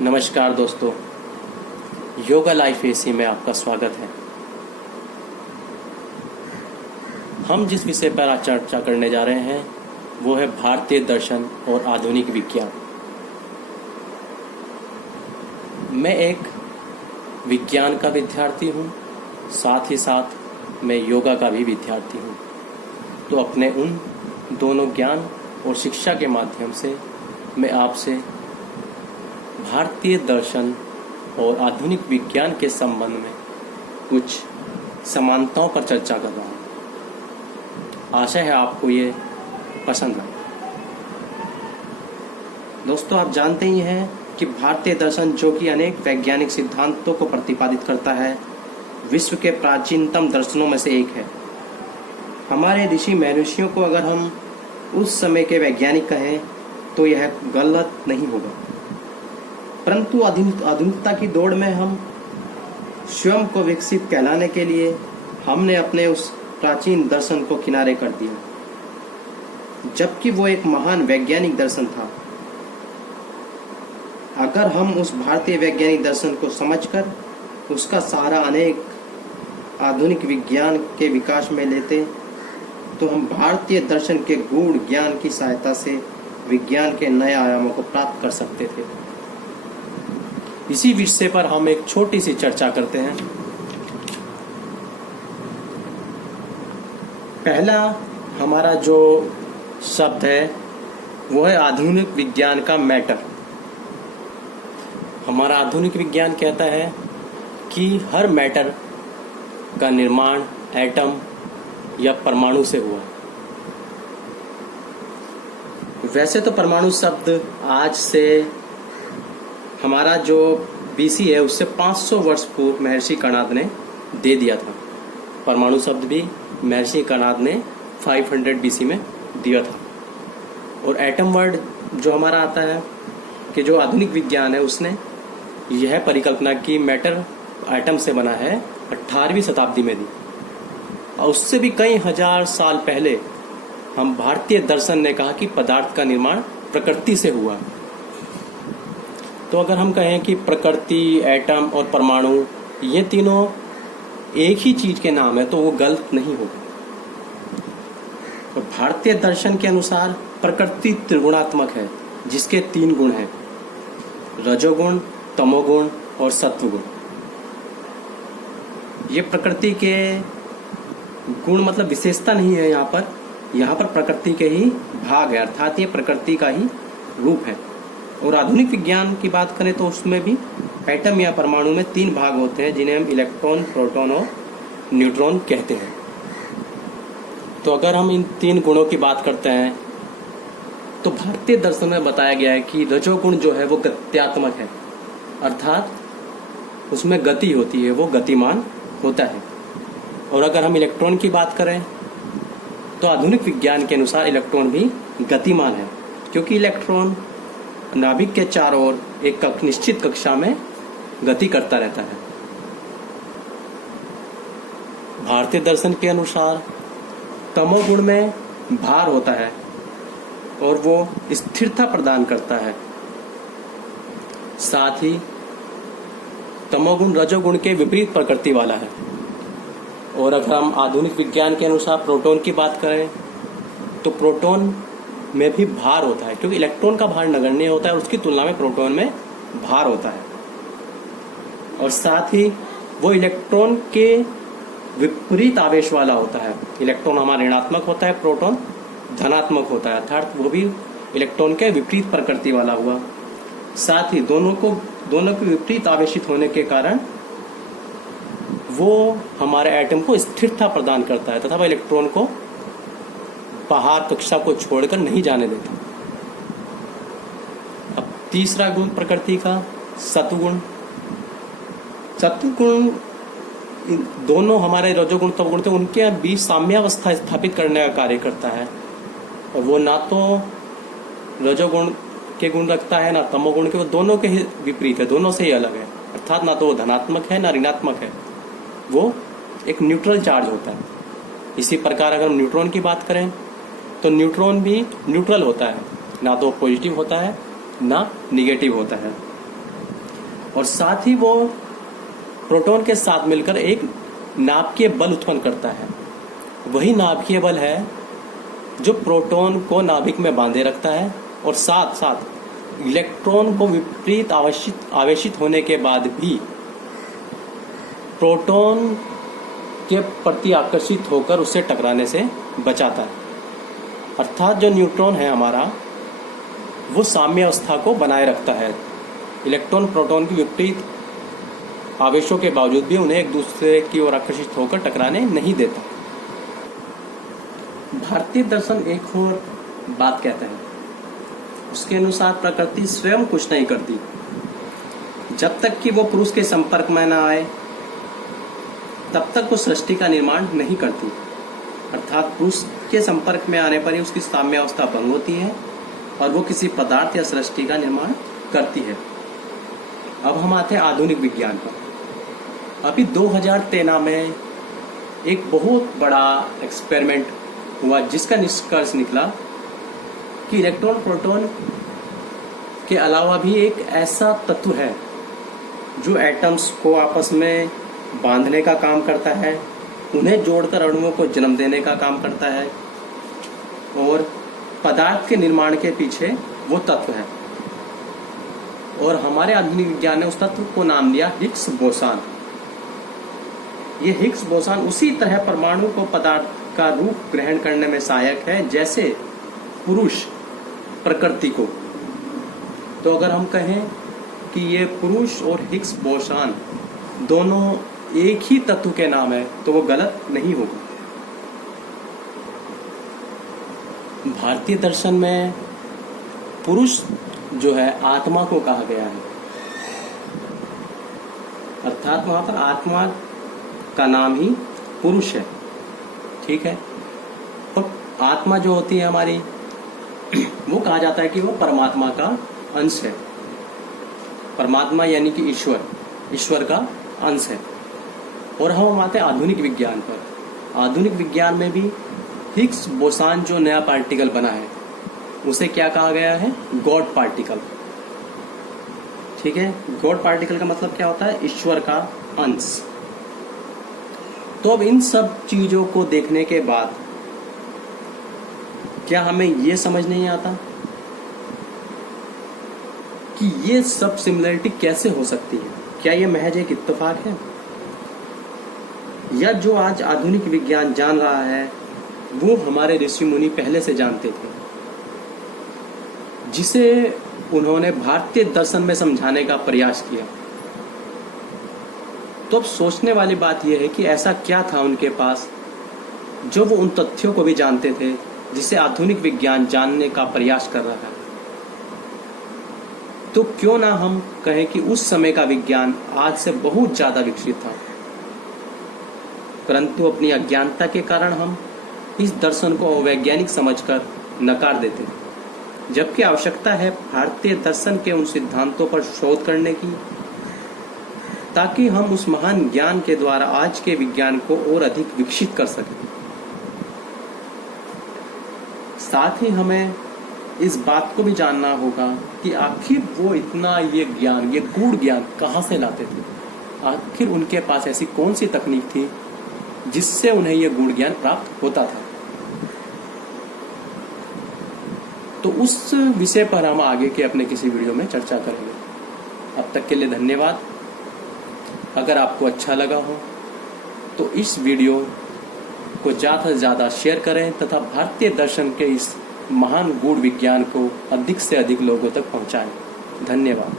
नमस्कार दोस्तों, yoga life AC में आपका स्वागत है। हम जिस विषय पर आज चर्चा करने जा रहे हैं वो है भारतीय दर्शन और आधुनिक विज्ञान। मैं एक विज्ञान का विद्यार्थी हूँ, साथ ही साथ मैं योगा का भी विद्यार्थी हूँ। तो अपने उन दोनों ज्ञान और शिक्षा के माध्यम से मैं आपसे भारतीय दर्शन और आधुनिक विज्ञान के संबंध में कुछ समानताओं पर चर्चा कर रहा हूँ। आशा है आपको ये पसंद आए। दोस्तों, आप जानते ही हैं कि भारतीय दर्शन, जो कि अनेक वैज्ञानिक सिद्धांतों को प्रतिपादित करता है, विश्व के प्राचीनतम दर्शनों में से एक है। हमारे ऋषि महर्षियों को अगर हम उस समय के वैज्ञानिक कहें तो यह गलत नहीं होगा, परंतु आधुनिकता की दौड़ में हम स्वयं को विकसित कहलाने के लिए हमने अपने उस प्राचीन दर्शन को किनारे कर दिया, जबकि वो एक महान वैज्ञानिक दर्शन था। अगर हम उस भारतीय वैज्ञानिक दर्शन को समझकर उसका सहारा अनेक आधुनिक विज्ञान के विकास में लेते तो हम भारतीय दर्शन के गूढ़ ज्ञान की सहायता से विज्ञान के नए आयामों को प्राप्त कर सकते थे। इसी विषय पर हम एक छोटी सी चर्चा करते हैं। पहला हमारा जो शब्द है वो है आधुनिक विज्ञान का मैटर। हमारा आधुनिक विज्ञान कहता है कि हर मैटर का निर्माण एटम या परमाणु से हुआ। वैसे तो परमाणु शब्द आज से हमारा जो बीसी है उससे 500 वर्ष पूर्व महर्षि कणाद ने दे दिया था। परमाणु शब्द भी महर्षि कणाद ने 500 बीसी में दिया था। और एटम वर्ड जो हमारा आता है कि जो आधुनिक विज्ञान है उसने यह परिकल्पना की मैटर एटम से बना है 18वीं शताब्दी में दी। और उससे भी कई हजार साल पहले हम भारतीय दर्शन ने कहा कि पदार्थ का निर्माण प्रकृति से हुआ। तो अगर हम कहें कि प्रकृति, एटम और परमाणु ये तीनों एक ही चीज के नाम है तो वो गलत नहीं होगा। तो भारतीय दर्शन के अनुसार प्रकृति त्रिगुणात्मक है, जिसके 3 गुण हैं, रजोगुण, तमोगुण और सत्वगुण। ये प्रकृति के गुण मतलब विशेषता नहीं है। यहाँ पर प्रकृति के ही भाग है, अर्थात ये प्रकृति का ही रूप है। और आधुनिक विज्ञान की बात करें तो उसमें भी एटम या परमाणु में 3 भाग होते हैं, जिन्हें हम इलेक्ट्रॉन, प्रोटॉन और न्यूट्रॉन कहते हैं। तो अगर हम इन 3 गुणों की बात करते हैं तो भारतीय दर्शन में बताया गया है कि रजोगुण जो है वो गत्यात्मक है, अर्थात उसमें गति होती है, वो गतिमान होता है। और अगर हम इलेक्ट्रॉन की बात करें तो आधुनिक विज्ञान के अनुसार इलेक्ट्रॉन भी गतिमान है, क्योंकि इलेक्ट्रॉन नाभिक के चारों ओर एक निश्चित कक्षा में गति करता रहता है। भारतीय दर्शन के अनुसार तमोगुण में भार होता है और वो स्थिरता प्रदान करता है। साथ ही तमोगुण रजोगुण के विपरीत प्रकृति वाला है। और अगर हम आधुनिक विज्ञान के अनुसार प्रोटॉन की बात करें तो प्रोटॉन में भी भार होता है, क्योंकि इलेक्ट्रॉन का भार नगण्य होता है और उसकी तुलना में प्रोटॉन में भार होता है। और साथ ही वो इलेक्ट्रॉन के विपरीत आवेश वाला होता है। इलेक्ट्रॉन हमारा ऋणात्मक होता है, प्रोटॉन धनात्मक होता है, अर्थात वो भी इलेक्ट्रॉन के विपरीत प्रकृति वाला हुआ। साथ ही दोनों के विपरीत आवेशित होने के कारण वो हमारे एटम को स्थिरता प्रदान करता है तथा वह इलेक्ट्रॉन को बाहर कक्षा को छोड़कर नहीं जाने देता। अब तीसरा गुण प्रकृति का सत्वगुण। सत्वगुण दोनों हमारे रजोगुण तमोगुण थे, उनके बीच साम्यावस्था स्थापित करने का कार्य करता है। और वो ना तो रजोगुण के गुण रखता है ना तमोगुण के, वो दोनों के ही विपरीत है, दोनों से ही अलग है। अर्थात ना तो वो धनात्मक है ना ऋणात्मक है, वो एक न्यूट्रल चार्ज होता है। इसी प्रकार अगर हम न्यूट्रॉन की बात करें तो न्यूट्रॉन भी न्यूट्रल होता है, ना तो पॉजिटिव होता है ना निगेटिव होता है। और साथ ही वो प्रोटॉन के साथ मिलकर एक नाभिकीय बल उत्पन्न करता है। वही नाभिकीय बल है जो प्रोटॉन को नाभिक में बांधे रखता है और साथ साथ इलेक्ट्रॉन को विपरीत आवेशित होने के बाद भी प्रोटॉन के प्रति आकर्षित होकर उससे टकराने से बचाता है। अर्थात जो न्यूट्रॉन है हमारा, वो साम्य अवस्था को बनाए रखता है। इलेक्ट्रॉन प्रोटॉन की विपरीत आवेशों के बावजूद भी उन्हें एक दूसरे की ओर आकर्षित होकर टकराने नहीं देता। भारतीय दर्शन एक और बात कहता है, उसके अनुसार प्रकृति स्वयं कुछ नहीं करती जब तक कि वो पुरुष के संपर्क में ना आए, तब तक वो सृष्टि का निर्माण नहीं करती। अर्थात पुरुष के संपर्क में आने पर ही उसकी साम्यावस्था भंग होती है और वो किसी पदार्थ या सृष्टि का निर्माण करती है। अब हम आते हैं आधुनिक विज्ञान पर। अभी 2013 में एक बहुत बड़ा एक्सपेरिमेंट हुआ जिसका निष्कर्ष निकला कि इलेक्ट्रॉन प्रोटॉन के अलावा भी एक ऐसा तत्व है जो एटम्स को आपस में बांधने का काम करता है, उन्हें जोड़कर अणुओं को जन्म देने का काम करता है और पदार्थ के निर्माण के पीछे वो तत्व है। और हमारे आधुनिक विज्ञान ने उस तत्व को नाम दिया हिग्स बोसान। ये हिग्स बोसान उसी तरह परमाणु को पदार्थ का रूप ग्रहण करने में सहायक है जैसे पुरुष प्रकृति को। तो अगर हम कहें कि ये पुरुष और हिग्स बोसान दोनों एक ही तत्व के नाम है तो वो गलत नहीं होगा। भारतीय दर्शन में पुरुष जो है आत्मा को कहा गया है। अर्थात वहां पर आत्मा का नाम ही पुरुष है। ठीक है। और आत्मा जो होती है हमारी, वो कहा जाता है कि वो परमात्मा का अंश है। परमात्मा यानी कि ईश्वर का अंश है। और हम आते हैं आधुनिक विज्ञान पर। आधुनिक विज्ञान में भी हिग्स बोसान जो नया पार्टिकल बना है उसे क्या कहा गया है? God particle. ठीक है। गॉड पार्टिकल का मतलब क्या होता है? ईश्वर का अंश। तो अब इन सब चीजों को देखने के बाद क्या हमें यह समझ नहीं आता कि ये सब सिमिलरिटी कैसे हो सकती है? क्या ये महज एक इत्तेफाक है, या जो आज आधुनिक विज्ञान जान रहा है वो हमारे ऋषि मुनि पहले से जानते थे, जिसे उन्होंने भारतीय दर्शन में समझाने का प्रयास किया? तो अब सोचने वाली बात यह है कि ऐसा क्या था उनके पास जो वो उन तथ्यों को भी जानते थे जिसे आधुनिक विज्ञान जानने का प्रयास कर रहा है। तो क्यों ना हम कहें कि उस समय का विज्ञान आज से बहुत ज्यादा विकसित था, परंतु अपनी अज्ञानता के कारण हम इस दर्शन को अवैज्ञानिक समझकर नकार देते हैं, जबकि आवश्यकता है भारतीय दर्शन के उन सिद्धांतों पर शोध करने की, ताकि हम उस महान ज्ञान के द्वारा आज के विज्ञान को और अधिक विकसित कर सकें। साथ ही हमें इस बात को भी जानना होगा कि आखिर वो इतना ये ज्ञान, ये गूढ़ ज्ञान कहाँ से लाते थे? आखिर उनके पास ऐसी कौन सी तकनीक थी जिससे उन्हें ये गूढ़ ज्ञान प्राप्त होता था? तो उस विषय पर हम आगे के अपने किसी वीडियो में चर्चा करेंगे। अब तक के लिए धन्यवाद। अगर आपको अच्छा लगा हो तो इस वीडियो को ज़्यादा से ज़्यादा शेयर करें तथा भारतीय दर्शन के इस महान गूढ़ विज्ञान को अधिक से अधिक लोगों तक पहुंचाएं। धन्यवाद।